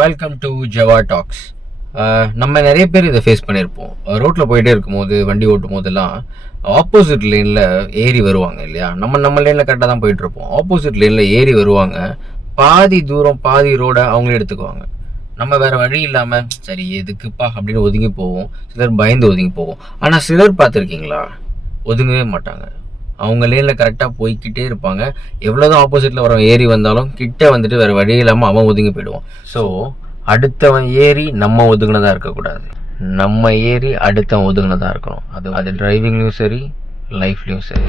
Welcome to ஜவா tax. நம்ம நிறைய பேர் இதை ஃபேஸ் பண்ணியிருப்போம். ரோட்டில் போயிட்டே இருக்கும்போது, வண்டி ஓட்டும் போதெல்லாம் ஆப்போசிட் லேனில் ஏறி வருவாங்க இல்லையா? நம்ம லேனில் கரெக்டாக தான் போயிட்டுருப்போம். ஆப்போசிட் லேனில் ஏறி வருவாங்க. பாதி தூரம் பாதி ரோடை அவங்களே எடுத்துக்குவாங்க. நம்ம வேறு வழி இல்லாமல் சரி எதுக்குப்பா அப்படின்னு ஒதுங்கி போவோம். சிலர் பயந்து ஒதுங்கி போவோம். ஆனால் சிலர் பார்த்துருக்கீங்களா, ஒதுங்கவே மாட்டாங்க. அவங்க லேனில் கரெக்டாக போய்கிட்டே இருப்பாங்க. எவ்வளோதான் ஆப்போசிட்டில் வரவன் ஏறி வந்தாலும் கிட்ட வந்துட்டு வேறு வழி இல்லாமல் அவன் ஒதுங்கி போயிடுவான். ஸோ அடுத்தவன் ஏறி நம்ம ஒதுங்கினதாக இருக்கக்கூடாது, நம்ம ஏறி அடுத்தவன் ஒதுங்கினதாக இருக்கணும். அது டிரைவிங்லேயும் சரி, லைஃப்லேயும் சரி.